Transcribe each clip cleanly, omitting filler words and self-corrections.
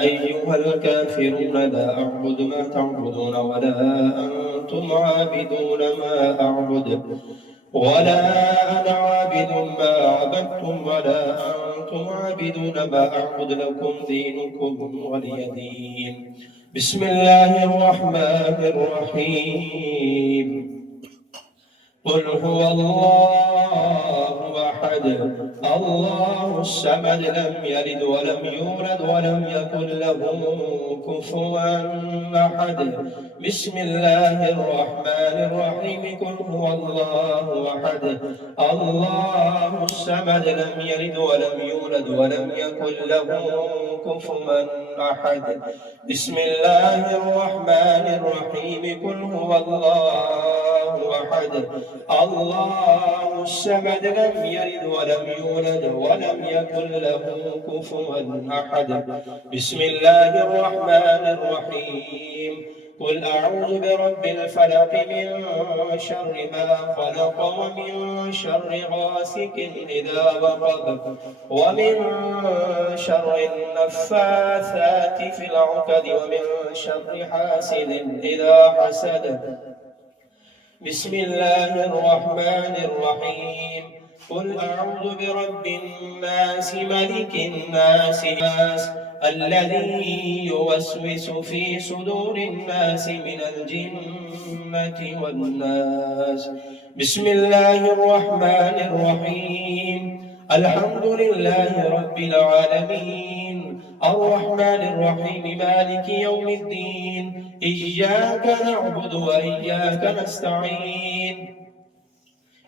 أيها الكافرون لا أعبد ما تعبدون ولا أنتم عابدون ما أعبد ولا أنا عابد ما عبدتم ولا أنتم عابدون ما أعبد لكم دينكم ولي دين. بسم الله الرحمن الرحيم. قل هو الله أحد الله الصمد لم يلد ولم يولد ولم يكن له كفوا أحد. بسم الله الرحمن الرحيم. قل هو الله أحد الله الصمد لم يلد ولم يولد ولم يكن له كفوا أحد. بسم الله الرحمن الرحيم. قل هو الله أحد الله الصمد لم يلد ولم يولد ولم يكن له كفوا أحد. بسم الله الرحمن الرحيم. قل أعوذ برب الفلق من شر ما خلق ومن شر غاسق إذا وقب ومن شر النفاثات في العقد ومن شر حاسد إذا حسد. بسم الله الرحمن الرحيم. قل أعوذ برب الناس ملك الناس الذي يوسوس في صدور الناس من الجنة والناس. بسم الله الرحمن الرحيم. الحمد لله رب العالمين الرحمن الرحيم مالك يوم الدين إياك نعبد وإياك نستعين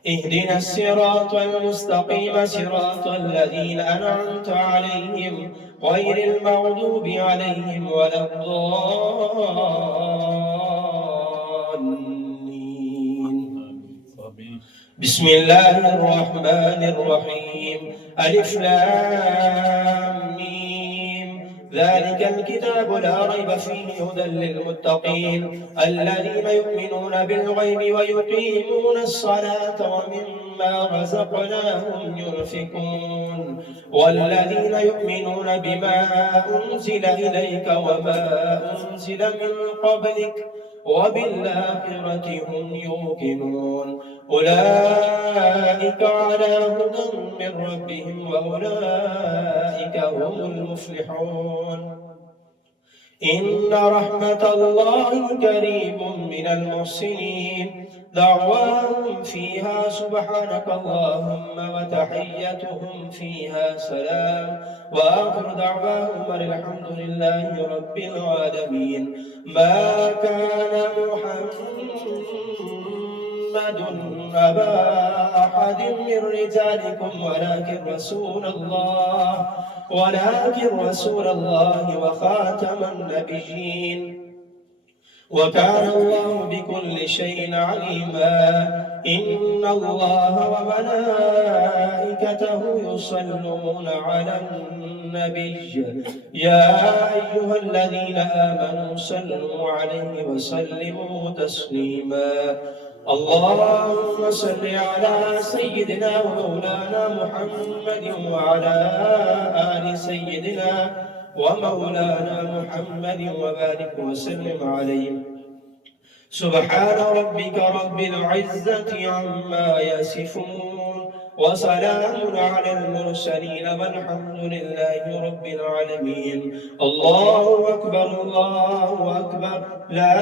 اهدنا الصراط المستقيم صراط الذين أنعمت عليهم غير المغضوب عليهم ولا الضالين. بسم الله الرحمن الرحيم. ألف لام ميم ذلك الكتاب لا ريب فيه هدى للمتقين الذين يؤمنون بالغيب ويقيمون الصلاة ومما رزقناهم ينفقون والذين يؤمنون بما أنزل إليك وما أنزل من قبلك وبالآخرة هم يوقنون أولئك على هدى من ربهم وأولئك هم المفلحون. إن رحمة الله قريب من المحسنين دعواهم فيها سبحانك اللهم وتحيتهم فيها سلام وآخر دعواهم الحمد لله رب العالمين. ما كان محمد أبا أحد من رجالكم ولكن رسول الله وخاتم النبيين وكان الله بكل شيء عليما. إن الله وملائكته يصلون على النبي يا أيها الذين آمنوا صلوا عليه وسلموا تسليما. اللهم صل على سيدنا ومولانا محمد وعلى آل سيدنا ومولانا محمد وبارك وسلم عليه. سبحان ربك رب العزة عما يصفون وسلام على المرسلين والحمد لله رب العالمين. الله أكبر الله أكبر لا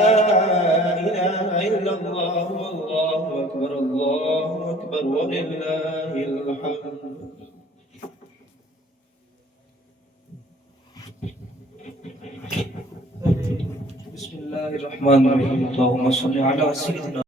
إله إلا الله والله أكبر الله أكبر ولله الحمد. بسم الله الرحمن الرحيم. اللهم صل على سيدنا